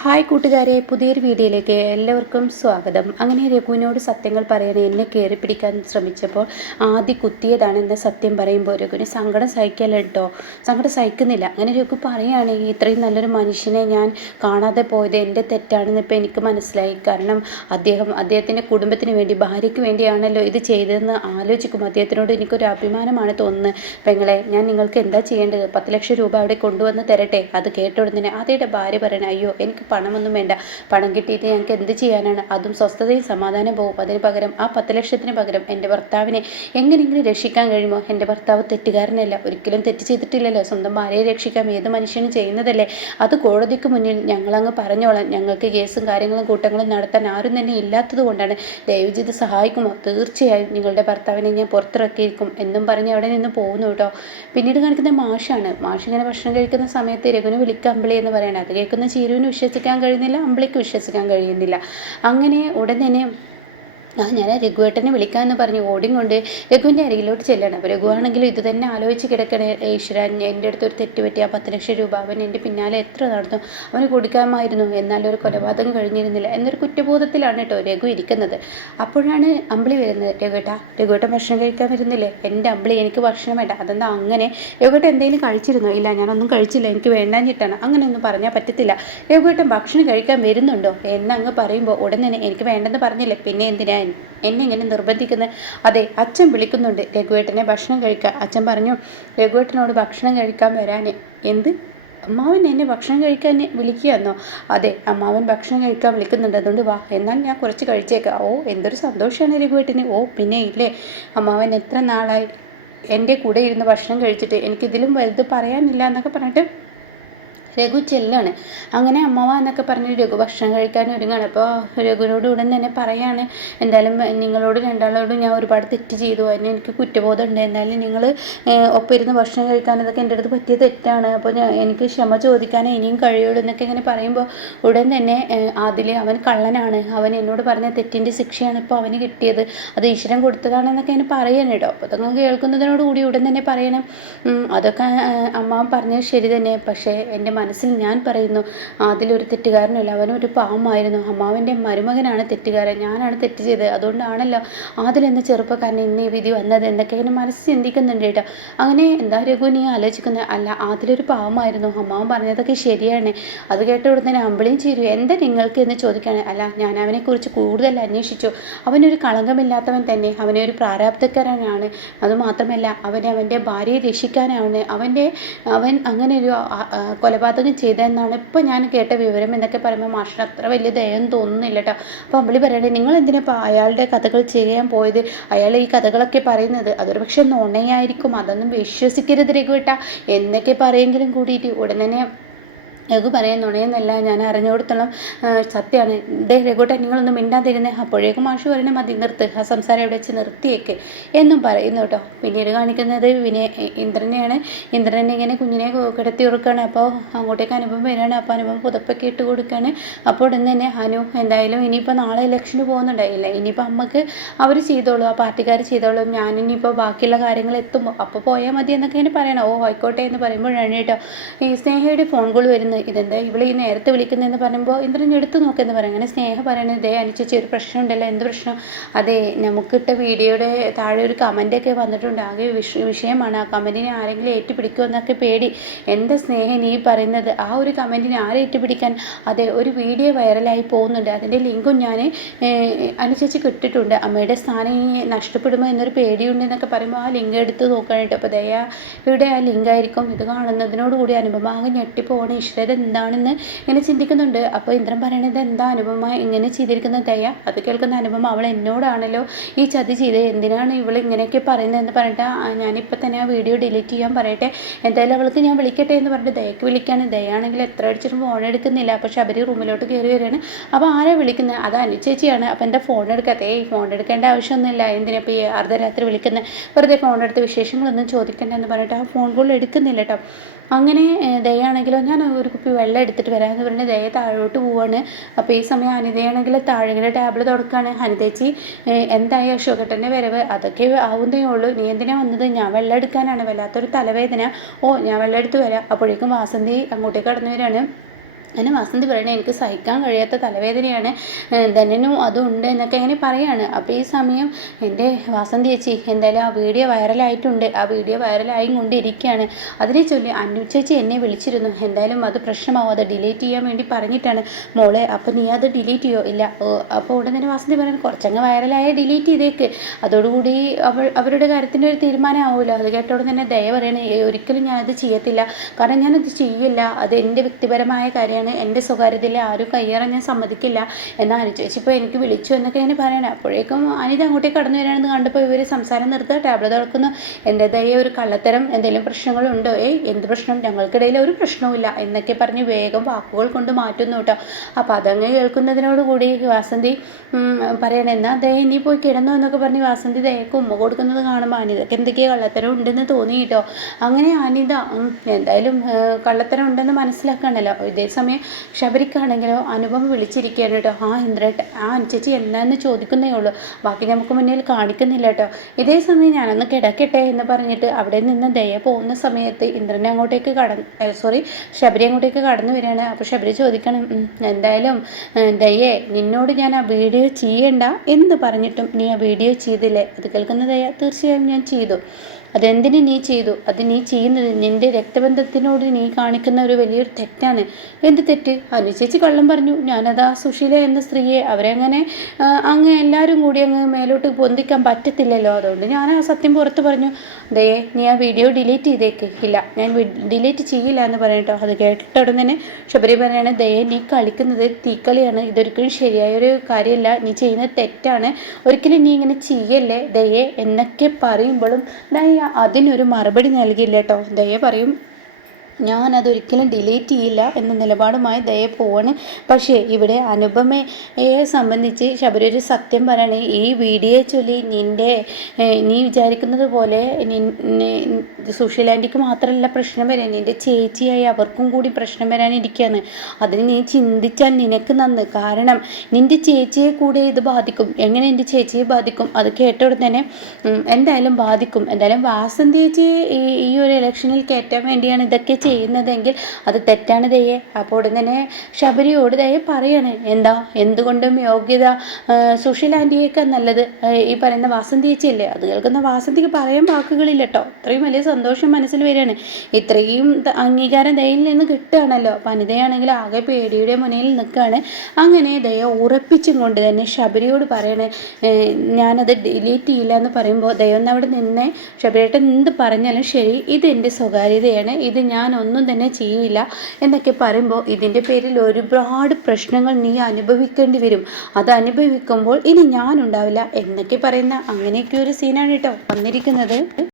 Hi കൂട്ടുകാരെ പുതിയൊരു വീഡിയോയിലേക്ക് എല്ലാവർക്കും സ്വാഗതം. അങ്ങനെ രഘുവിനോട് സത്യങ്ങൾ പറയാൻ എന്നെ കയറി പിടിക്കാൻ ശ്രമിച്ചപ്പോൾ ആദ്യം കുത്തിയതാണ് എന്ന സത്യം പറയുമ്പോൾ രഘുവിന് സങ്കടം സഹിക്കല്ല കേട്ടോ സങ്കടം സഹിക്കുന്നില്ല. അങ്ങനെ രഘു പറയുകയാണ് ഇത്രയും നല്ലൊരു മനുഷ്യനെ ഞാൻ കാണാതെ പോയത് എന്റെ തെറ്റാണെന്ന് ഇപ്പോൾ എനിക്ക് മനസ്സിലായി. കാരണം അദ്ദേഹം അദ്ദേഹത്തിന്റെ കുടുംബത്തിന് വേണ്ടി ഭാര്യയ്ക്ക് വേണ്ടിയാണല്ലോ ഇത് ചെയ്തതെന്ന് ആലോചിക്കും അദ്ദേഹത്തിനോട് എനിക്കൊരു അഭിമാനമാണ് തോന്നുന്നത്. പെങ്ങളെ ഞാൻ നിങ്ങൾക്ക് എന്താ ചെയ്യേണ്ടത്? പത്ത് ലക്ഷം രൂപ അവിടെ കൊണ്ടുവന്ന് തരട്ടെ? അത് കേട്ടോടുന്നതിന് അതേടെ ഭാര്യ പറയണം അയ്യോ എനിക്ക് പണമൊന്നും വേണ്ട. പണം കിട്ടിയിട്ട് ഞങ്ങൾക്ക് എന്ത് ചെയ്യാനാണ്? അതും സ്വസ്ഥതയും സമാധാനം പോകും. അതിന് പകരം ആ പത്ത് ലക്ഷത്തിന് പകരം എന്റെ ഭർത്താവിനെ എങ്ങനെയെങ്കിലും രക്ഷിക്കാൻ കഴിയുമോ? എന്റെ ഭർത്താവ് തെറ്റുകാരനല്ല. ഒരിക്കലും തെറ്റ് ചെയ്തിട്ടില്ലല്ലോ. സ്വന്തം ഭാര്യയെ രക്ഷിക്കാം. ഏത് മനുഷ്യനും ചെയ്യുന്നതല്ലേ? അത് കോടതിക്ക് മുന്നിൽ ഞങ്ങളങ്ങ് പറഞ്ഞോളാം. ഞങ്ങൾക്ക് കേസും കാര്യങ്ങളും കൂട്ടങ്ങളും നടത്താൻ ആരും തന്നെ ഇല്ലാത്തത് കൊണ്ടാണ്. ദയവ് സഹായിക്കുമോ? തീർച്ചയായും നിങ്ങളുടെ ഭർത്താവിനെ ഞാൻ പുറത്തിറക്കിയിരിക്കും എന്നും പറഞ്ഞ് അവിടെ നിന്ന് പോകുന്നു കേട്ടോ. പിന്നീട് കാണിക്കുന്ന മാഷാണ്. മാഷ് ഇങ്ങനെ ഭക്ഷണം കഴിക്കുന്ന സമയത്ത് രഘുവിനെ വിളിക്കമ്പിളി എന്ന് പറയണം. അത് കേൾക്കുന്ന ചീരുവിന് വിശ്വസിക്കാൻ കഴിയുന്നില്ല അമ്പിളിക്ക് വിശ്വസിക്കാൻ കഴിയുന്നില്ല. അങ്ങനെ ഉടൻ തന്നെ ആ ഞാൻ രഘുവേട്ടനെ വിളിക്കാമെന്ന് പറഞ്ഞ്. ഓടിയും കൊണ്ട് രഘുവിന്റെ അരികിലോട്ട് ചെല്ലണം. അപ്പോൾ രഘുവാണെങ്കിലും ഇത് തന്നെ ആലോചിച്ച് കിടക്കണേ ഈശ്വര എന്റെ അടുത്ത് ഒരു തെറ്റ് പറ്റി ആ പത്ത് ലക്ഷം രൂപ അവൻ എന്റെ പിന്നാലെ എത്ര നടന്നു? അവന് കൊടുക്കാമായിരുന്നു. എന്നാലും ഒരു കൊലപാതകം കഴിഞ്ഞിരുന്നില്ല. എന്നൊരു കുറ്റബോധത്തിലാണ് കേട്ടോ രഘു ഇരിക്കുന്നത്. അപ്പോഴാണ് അമ്പിളി വരുന്നത്. രഘുവേട്ട രഘുവേട്ടൻ ഭക്ഷണം കഴിക്കാൻ വരുന്നില്ലേ? എന്റെ അമ്പിളി എനിക്ക് ഭക്ഷണം വേണ്ട. അതെന്താ അങ്ങനെ? രഘുവേട്ടൻ എന്തെങ്കിലും കഴിച്ചിരുന്നോ? ഇല്ല ഞാനൊന്നും കഴിച്ചില്ല. എനിക്ക് വേണ്ടാഞ്ഞിട്ടാണ്. അങ്ങനെയൊന്നും പറഞ്ഞാൽ പറ്റത്തില്ല. രഘുവേട്ടൻ ഭക്ഷണം കഴിക്കാൻ വരുന്നുണ്ടോ? എന്നങ്ങ് പറയുമ്പോൾ ഉടനെ എനിക്ക് വേണ്ടെന്ന് പറഞ്ഞില്ലേ? പിന്നെ എന്തിനാ എന്നെ ഇങ്ങനെ നിർബന്ധിക്കുന്നത് അതെ അച്ഛൻ വിളിക്കുന്നുണ്ട് രഘുവേട്ടനെ ഭക്ഷണം കഴിക്കാൻ. അച്ഛൻ പറഞ്ഞു രഘുവേട്ടനോട് ഭക്ഷണം കഴിക്കാൻ വരാൻ എന്ത്? അമ്മാവൻ എന്നെ ഭക്ഷണം കഴിക്കാൻ വിളിക്കുകയെന്നോ അതെ അമ്മാവൻ ഭക്ഷണം കഴിക്കാൻ വിളിക്കുന്നുണ്ട്. അതുകൊണ്ട് വാ എന്നാൽ ഞാൻ കുറച്ച് കഴിച്ചേക്കാം. ഓ എന്തൊരു സന്തോഷമാണ് രഘുവേട്ടന്. ഓ പിന്നെ ഇല്ലേ? അമ്മാവൻ എത്ര നാളായി? എന്റെ കൂടെ ഇരുന്ന് ഭക്ഷണം കഴിച്ചിട്ട് എനിക്കിതിലും വലുത് പറയാനില്ല എന്നൊക്കെ പറഞ്ഞിട്ട് രഘു ചെല്ലാണ്. അങ്ങനെ അമ്മവ എന്നൊക്കെ പറഞ്ഞ് രഘു ഭക്ഷണം കഴിക്കാൻ ഒരുങ്ങാണ്. അപ്പോൾ രഘുവിനോട് ഉടൻ തന്നെ പറയാണ് എന്തായാലും നിങ്ങളോട് രണ്ടാളോടും ഞാൻ ഒരുപാട് തെറ്റ് ചെയ്തു. അതിന് എനിക്ക് കുറ്റബോധം ഉണ്ട്. എന്നാലും നിങ്ങൾ ഒപ്പം ഇരുന്ന് ഭക്ഷണം കഴിക്കാൻ ഇതൊക്കെ എന്റെ അടുത്ത് പറ്റിയ തെറ്റാണ്. അപ്പോൾ ഞാൻ എനിക്ക് ക്ഷമ ചോദിക്കാൻ ഇനിയും കഴിയുള്ളൂ എന്നൊക്കെ ഇങ്ങനെ പറയുമ്പോൾ ഉടൻ തന്നെ അതിൽ അവൻ കള്ളനാണ്. അവൻ എന്നോട് പറഞ്ഞ തെറ്റിന്റെ ശിക്ഷയാണ് ഇപ്പോൾ അവന് കിട്ടിയത്. അത് ഈശ്വരൻ കൊടുത്തതാണെന്നൊക്കെ ഇങ്ങനെ പറയണം കേട്ടോ. അപ്പോൾ അതൊക്കെ കേൾക്കുന്നതിനോട് കൂടി ഉടൻ തന്നെ പറയണം. അതൊക്കെ അമ്മ പറഞ്ഞത് ശരി തന്നെ. പക്ഷേ എന്റെ മനസ്സിൽ ഞാൻ പറയുന്നു അതിലൊരു തെറ്റുകാരനല്ല അവനൊരു പാവമായിരുന്നു. അമ്മാവന്റെ മരുമകനാണ് തെറ്റുകാരൻ ഞാനാണ് തെറ്റ് ചെയ്തത്. അതുകൊണ്ടാണല്ലോ ആദിലെന്ന ചെറുപ്പക്കാരൻ ഇന്ന് ഈ വിധി വന്നത്. എന്നൊക്കെ ഇങ്ങനെ മനസ്സ് ചിന്തിക്കുന്നുണ്ട് കേട്ടോ. അങ്ങനെ എന്താ രഘു നീ ആലോചിക്കുന്നത്? അല്ല അതിലൊരു പാവമായിരുന്നു. അമ്മാവൻ പറഞ്ഞതൊക്കെ ശരിയാണ്. അത് കേട്ട ഉടനെ അമ്പിളിയും ചേരും എന്താ നിങ്ങൾക്ക് എന്ന് ചോദിക്കുകയാണ് അല്ല ഞാൻ അവനെക്കുറിച്ച് കൂടുതൽ അന്വേഷിച്ചു. അവനൊരു കളങ്കമില്ലാത്തവൻ തന്നെ. അവനെ ഒരു പ്രാരാബ്ധക്കാരനാണ്. അതുമാത്രമല്ല അവനെ അവന്റെ ഭാര്യയെ രക്ഷിക്കാനാണ്. അവന്റെ അവൻ അങ്ങനെ ഒരു കൊലപാതകം ചെയ്തതെന്നാണ് ഇപ്പോൾ ഞാൻ കേട്ട വിവരം എന്നൊക്കെ പറയുമ്പോൾ മാഷിന് അത്ര വലിയ ദയം തോന്നുന്നില്ല കേട്ടോ അപ്പോൾ അമ്പിളി പറയണേ നിങ്ങൾ എന്തിനാ അയാളുടെ കഥകൾ ചെയ്യാൻ പോയത്? അയാൾ ഈ കഥകളൊക്കെ പറയുന്നത് അതൊരു പക്ഷേ നുണയായിരിക്കും. അതൊന്നും വിശ്വസിക്കരുത് രഘുവേട്ട എന്നൊക്കെ പറയെങ്കിലും കൂടിയിട്ട് ഉടൻ തന്നെ രഘു പറയാൻ നുണയെന്നല്ല ഞാൻ അറിഞ്ഞുകൊടുത്തോളം സത്യമാണ് ഡേ രഘുട്ടൻ നിങ്ങളൊന്നും മിണ്ടാതിരുന്നേ അപ്പോഴേക്കും മാഷു പറയണേ മതി നിർത്ത്. ആ സംസാരം ഇവിടെ വെച്ച് നിർത്തിയേക്ക്? എന്നും പറയുന്നു കേട്ടോ. പിന്നീട് കാണിക്കുന്നത് വിനയ ഇന്ദ്രനെയാണ്. ഇന്ദ്രനെ ഇങ്ങനെ കുഞ്ഞിനെ കിടത്തി കൊടുക്കുകയാണ് അപ്പോൾ അങ്ങോട്ടേക്ക് അനുഭവം വരികയാണ്. അപ്പോൾ അനുഭവം പുതപ്പൊക്കെ ഇട്ട് കൊടുക്കുകയാണ്. അപ്പോൾ ഉടൻ തന്നെ അനു എന്തായാലും ഇനിയിപ്പോൾ നാളെ ഇലക്ഷന് പോകുന്നുണ്ടായില്ല. ഇനിയിപ്പോൾ അമ്മയ്ക്ക് അവർ ചെയ്തോളൂ ആ പാർട്ടിക്കാർ ചെയ്തോളൂ. ഞാൻ ഇനിയിപ്പോൾ ബാക്കിയുള്ള കാര്യങ്ങൾ എത്തുമ്പോൾ അപ്പോൾ പോയാൽ മതി എന്നൊക്കെ ഇങ്ങനെ പറയണം. ഓ ആയിക്കോട്ടെ എന്ന് പറയുമ്പോഴാണ് കേട്ടോ. ഈ സ്നേഹയുടെ ഫോൺ കോൾ വരുന്നത് ഇതെന്താ ഇവിടെ ഈ നേരത്തെ വിളിക്കുന്നതെന്ന് പറയുമ്പോൾ ഇന്ദ്രൻ എടുത്തു നോക്കെന്ന് പറയും അങ്ങനെ സ്നേഹ പറയണത് ഇതേ അനുസരിച്ച് ഒരു പ്രശ്നം ഉണ്ടല്ലോ എന്ത് പ്രശ്നം? അതെ നമുക്കിട്ട വീഡിയോയുടെ താഴെ ഒരു കമന്റൊക്കെ വന്നിട്ടുണ്ട്. ആകെ വിഷ വിഷയമാണ്. ആ കമന്റിനെ ആരെങ്കിലും ഏറ്റുപിടിക്കുമോ എന്നൊക്കെ പേടി. എന്റെ സ്നേഹം നീ പറയുന്നത്? ആ ഒരു കമന്റിനെ ആരെ ഏറ്റുപിടിക്കാൻ? അതെ ഒരു വീഡിയോ വൈറലായി പോകുന്നുണ്ട്. അതിന്റെ ലിങ്കും ഞാൻ അനുസരിച്ച് ഇട്ടിട്ടുണ്ട്. അമ്മയുടെ സ്ഥാനം ഇനി നഷ്ടപ്പെടുമോ എന്നൊരു പേടിയുണ്ട് എന്നൊക്കെ പറയുമ്പോൾ ആ ലിങ്ക് എടുത്ത് നോക്കാനായിട്ട്. അപ്പോൾ ദയ ഇവിടെ ആ ലിങ്കായിരിക്കും ഇത് കാണുന്നതിനോടുകൂടി അനുഭവം ആകെ ഞെട്ടിപ്പോകണം ഈശ്വരൻ എന്താണെന്ന് ഇങ്ങനെ ചിന്തിക്കുന്നുണ്ട്. അപ്പോൾ ഇന്ദ്രൻ പറയണത് എന്താ അനുപമ ഇങ്ങനെ ചെയ്തിരിക്കുന്ന ദയ? അത് കേൾക്കുന്ന അനുപമ അവൾ എന്നോടാണല്ലോ ഈ ചതി ചെയ്തത്. എന്തിനാണ് ഇവൾ ഇങ്ങനെയൊക്കെ പറയുന്നതെന്ന് പറഞ്ഞിട്ട് ഞാനിപ്പോൾ തന്നെ ആ വീഡിയോ ഡിലീറ്റ് ചെയ്യാൻ പറയട്ടെ. എന്തായാലും അവൾക്ക് ഞാൻ വിളിക്കട്ടെ എന്ന് പറഞ്ഞിട്ട് ദയക്ക് വിളിക്കുകയാണ് ദയാണെങ്കിൽ എത്ര അടിച്ചിട്ടും ഫോൺ എടുക്കുന്നില്ല. അപ്പോൾ ശബരി റൂമിലോട്ട് കയറി വരികയാണ്. അപ്പോൾ ആരാ വിളിക്കുന്നത് അത് അനുചേച്ചിയാണ് അപ്പോൾ എന്റെ ഫോൺ എടുക്കാതെ ഈ ഫോൺ എടുക്കേണ്ട ആവശ്യമൊന്നുമില്ല. എന്തിനാ ഇപ്പോൾ ഈ അർദ്ധരാത്രി വിളിക്കുന്നത് വെറുതെ ഫോൺ എടുത്ത് വിശേഷങ്ങളൊന്നും ചോദിക്കേണ്ട എന്ന് പറഞ്ഞിട്ട് ആ ഫോൺ കോൾ എടുക്കുന്നില്ല കേട്ടോ അങ്ങനെ ദയാണെങ്കിലോ ഞാൻ ഒരു കുപ്പി വെള്ളം എടുത്തിട്ട് വരാമെന്ന് പറഞ്ഞ് ദയ താഴോട്ട് പോവാണ്. അപ്പോൾ ഈ സമയം അനിതയാണെങ്കിൽ താഴെയുടെ ടാബിൾ തുറക്കുകയാണ് അനിതേച്ചി എന്തായി അശോകട്ടന്റെ വരവ്? അതൊക്കെ ആവുന്നേ ഉള്ളൂ. നീ എന്തിനാ വന്നത്? ഞാൻ വെള്ളം എടുക്കാനാണ്. വല്ലാത്തൊരു തലവേദന. ഓ ഞാൻ വെള്ളം എടുത്ത് വരാം. അപ്പോഴേക്കും വാസന്തി അങ്ങോട്ടേക്ക് കടന്നു വരികയാണ് അങ്ങനെ വസന്തി പറയണേ എനിക്ക് സഹിക്കാൻ കഴിയാത്ത തലവേദനയാണ് ധനനും അതും ഉണ്ട് എന്നൊക്കെ അങ്ങനെ പറയാണ്. അപ്പോൾ ഈ സമയം എന്റെ വസന്തി ചേച്ചി എന്തായാലും ആ വീഡിയോ വൈറലായിട്ടുണ്ട്. ആ വീഡിയോ വൈറലായി കൊണ്ടിരിക്കുകയാണ്. അതിനെ ചൊല്ലി അന്നു ചേച്ചി എന്നെ വിളിച്ചിരുന്നു. എന്തായാലും അത് പ്രശ്നമാവും. അത് ഡിലീറ്റ് ചെയ്യാൻ വേണ്ടി പറഞ്ഞിട്ടാണ് മോളെ. അപ്പോൾ നീ അത് ഡിലീറ്റ് ചെയ്യോ? ഇല്ല. അപ്പോൾ ഉടൻ തന്നെ വസന്തി പറയുന്നത് കുറച്ചങ്ങ് വൈറലായ ഡിലീറ്റ് ചെയ്തേക്ക്. അതോടുകൂടി അവൾ അവരുടെ കാര്യത്തിന്റെ ഒരു തീരുമാനമാവുമല്ലോ. അത് കേട്ടോടെ തന്നെ ദയ പറയണേ "ഏയ് ഒരിക്കലും ഞാനത് ചെയ്യത്തില്ല. കാരണം ഞാനത് ചെയ്യില്ല. അത് എന്റെ വ്യക്തിപരമായ കാര്യമാണ് എന്റെ സ്വകാര്യതയിൽ ആരും കയ്യേറാൻ ഞാൻ സമ്മതിക്കില്ല എന്നാൽ അനുചേച്ചി ഇപ്പോൾ എനിക്ക് വിളിച്ചു എന്നൊക്കെ ഇങ്ങനെ പറയണേ. അപ്പോഴേക്കും അനിത അങ്ങോട്ടേക്ക് കടന്നു വരാണെന്ന് കണ്ടപ്പോൾ ഇവർ സംസാരം നിർത്തുക ടാബ്ലറ്റ് തുറക്കുന്നു. എന്റെതായ ഒരു കള്ളത്തരം എന്തെങ്കിലും പ്രശ്നങ്ങളുണ്ടോ ഏയ് എന്ത് പ്രശ്നം? ഞങ്ങൾക്കിടയിൽ ഒരു പ്രശ്നവുമില്ല എന്നൊക്കെ പറഞ്ഞ് വേഗം വാക്കുകൾ കൊണ്ട് മാറ്റുന്നു കേട്ടോ. അപ്പോൾ അതങ്ങ് കേൾക്കുന്നതിനോടുകൂടി വാസന്തി പറയണേ എന്നാൽ ദയ ഇനി പോയി കിടന്നു എന്നൊക്കെ പറഞ്ഞ് വാസന്തി ദയക്ക് ഉമ്മ കൊടുക്കുന്നത് കാണുമ്പോൾ അനിതക്ക് എന്തൊക്കെയോ കള്ളത്തരം ഉണ്ടെന്ന് തോന്നി കേട്ടോ. അങ്ങനെ അനിത എന്തായാലും കള്ളത്തരം ഉണ്ടെന്ന് മനസ്സിലാക്കണല്ലോ. ഇതേ സമയം ശബരിക്കാണെങ്കിലോ അനുപമ വിളിച്ചിരിക്കുകയാണ് കേട്ടോ. ആ ഇന്ദ്രേട്ട ആ അനുചേച്ചി എന്താണെന്ന് ചോദിക്കുന്നേ ഉള്ളൂ. ബാക്കി നമുക്ക് മുന്നിൽ കാണിക്കുന്നില്ല കേട്ടോ. ഇതേ സമയം ഞാനൊന്ന് കിടക്കട്ടെ എന്ന് പറഞ്ഞിട്ട് അവിടെ നിന്ന് ദയ പോകുന്ന സമയത്ത് ഇന്ദ്രനെ അങ്ങോട്ടേക്ക് കട സോറി ശബരി അങ്ങോട്ടേക്ക് കടന്നു വരികയാണ്. അപ്പോൾ ശബരി ചോദിക്കണം എന്തായാലും ദയെ നിന്നോട് ഞാൻ ആ വീഡിയോ ചെയ്യണ്ട എന്ന് പറഞ്ഞിട്ടും നീ ആ വീഡിയോ ചെയ്തില്ലേ? അത് കേൾക്കുന്ന ദയ തീർച്ചയായും ഞാൻ ചെയ്തു. അതെന്തിനു നീ ചെയ്തു? അത് നീ ചെയ്യുന്നത് നിന്റെ രക്തബന്ധത്തിനോട് നീ കാണിക്കുന്ന ഒരു വലിയൊരു തെറ്റാണ്. എന്ത് തെറ്റ്? അനുചേച്ചി കള്ളം പറഞ്ഞു. ഞാനതാ സുശീല എന്ന സ്ത്രീയെ അവരെങ്ങനെ അങ്ങ് എല്ലാവരും കൂടി അങ്ങ് മേലോട്ട് പൊന്തിക്കാൻ പറ്റത്തില്ലല്ലോ. അതുകൊണ്ട് ഞാൻ ആ സത്യം പുറത്ത് പറഞ്ഞു. ദയേ നീ ആ വീഡിയോ ഡിലീറ്റ് ചെയ്തേക്ക്. ഇല്ല ഞാൻ ഡിലീറ്റ് ചെയ്യില്ല എന്ന് പറഞ്ഞിട്ടോ അത് കേട്ടിട്ട് ഉടൻ തന്നെ ശബരി പറയാണ് ദയേ നീ കളിക്കുന്നത് തീക്കളിയാണ്. ഇതൊരിക്കലും ശരിയായൊരു കാര്യമല്ല നീ ചെയ്യുന്നത് തെറ്റാണ്. ഒരിക്കലും നീ ഇങ്ങനെ ചെയ്യല്ലേ? ദയേ എന്നൊക്കെ പറയുമ്പോഴും ദയ അതിനൊരു മറുപടി നൽകില്ല കേട്ടോ ദയ പറയും ഞാനതൊരിക്കലും ഡിലീറ്റ് ചെയ്യില്ല എന്ന നിലപാടുമായി ദയ പോവാണ്. പക്ഷേ ഇവിടെ അനുപമയെ സംബന്ധിച്ച് ശബരി ഒരു സത്യം പറയണേ. ഈ വീഡിയോ ചൊല്ലി നിന്റെ നീ വിചാരിക്കുന്നത് പോലെ സുഷീലാന്റിക്ക് മാത്രമല്ല പ്രശ്നം വരാൻ നിന്റെ ചേച്ചിയായി അവർക്കും കൂടി പ്രശ്നം വരാനിരിക്കുകയാണ്. അതിന് നീ ചിന്തിച്ചാൽ നിനക്ക് നന്ന്. കാരണം നിന്റെ ചേച്ചിയെ കൂടെ ഇത് ബാധിക്കും. എങ്ങനെ എന്റെ ചേച്ചിയെ ബാധിക്കും? അത് കേട്ടോടെ തന്നെ എന്തായാലും ബാധിക്കും. എന്തായാലും വാസന്തി ചേച്ചി ഈ ഒരു ഇലക്ഷനിൽ കയറ്റാൻ വേണ്ടിയാണ് ഇതൊക്കെ ചെയ്യുന്നതെങ്കിൽ അത് തെറ്റാണ് ദയ്യെ അപ്പോൾ ഉടൻ തന്നെ ശബരിയോട് ദയ്യെ പറയണേ എന്താ? എന്തുകൊണ്ടും യോഗ്യത സുഷിൽ ആന്റിയേക്കാൾ നല്ലത്. ഈ പറയുന്ന വാസന്തി ചേച്ചിയല്ലേ അത് കേൾക്കുന്ന വാസന്തിക്ക് പറയാൻ വാക്കുകളില്ല കേട്ടോ. അത്രയും വലിയ സന്തോഷം മനസ്സിൽ വരികയാണ്. ഇത്രയും അംഗീകാരം ദയയിൽ നിന്ന് കിട്ടുകയാണല്ലോ. അപ്പം അനിതയാണെങ്കിൽ ആകെ പേടിയുടെ മുനയിൽ നിൽക്കുകയാണ്. അങ്ങനെ ദയ ഉറപ്പിച്ചും കൊണ്ട് തന്നെ ശബരിയോട് പറയണേ "ഏഹ്, ഞാനത് ഡിലീറ്റ് ചെയ്യില്ല എന്ന് പറയുമ്പോൾ ദയ ഒന്ന് അവിടെ നിന്നേ ശബരിയേട്ടൻ എന്ത് പറഞ്ഞാലും ശരി ഇത് എന്റെ സ്വകാര്യതയാണ്. ഇത് ഞാൻ ഒന്നും തന്നെ ചെയ്യില്ല എന്നൊക്കെ പറയുമ്പോൾ ഇതിന്റെ പേരിൽ ഒരുപാട് പ്രശ്നങ്ങൾ നീ അനുഭവിക്കേണ്ടി വരും. അത് അനുഭവിക്കുമ്പോൾ ഇനി ഞാനുണ്ടാവില്ല എന്നൊക്കെ പറയുന്ന അങ്ങനെയൊക്കെ ഒരു സീനാണ് കേട്ടോ വന്നിരിക്കുന്നത്.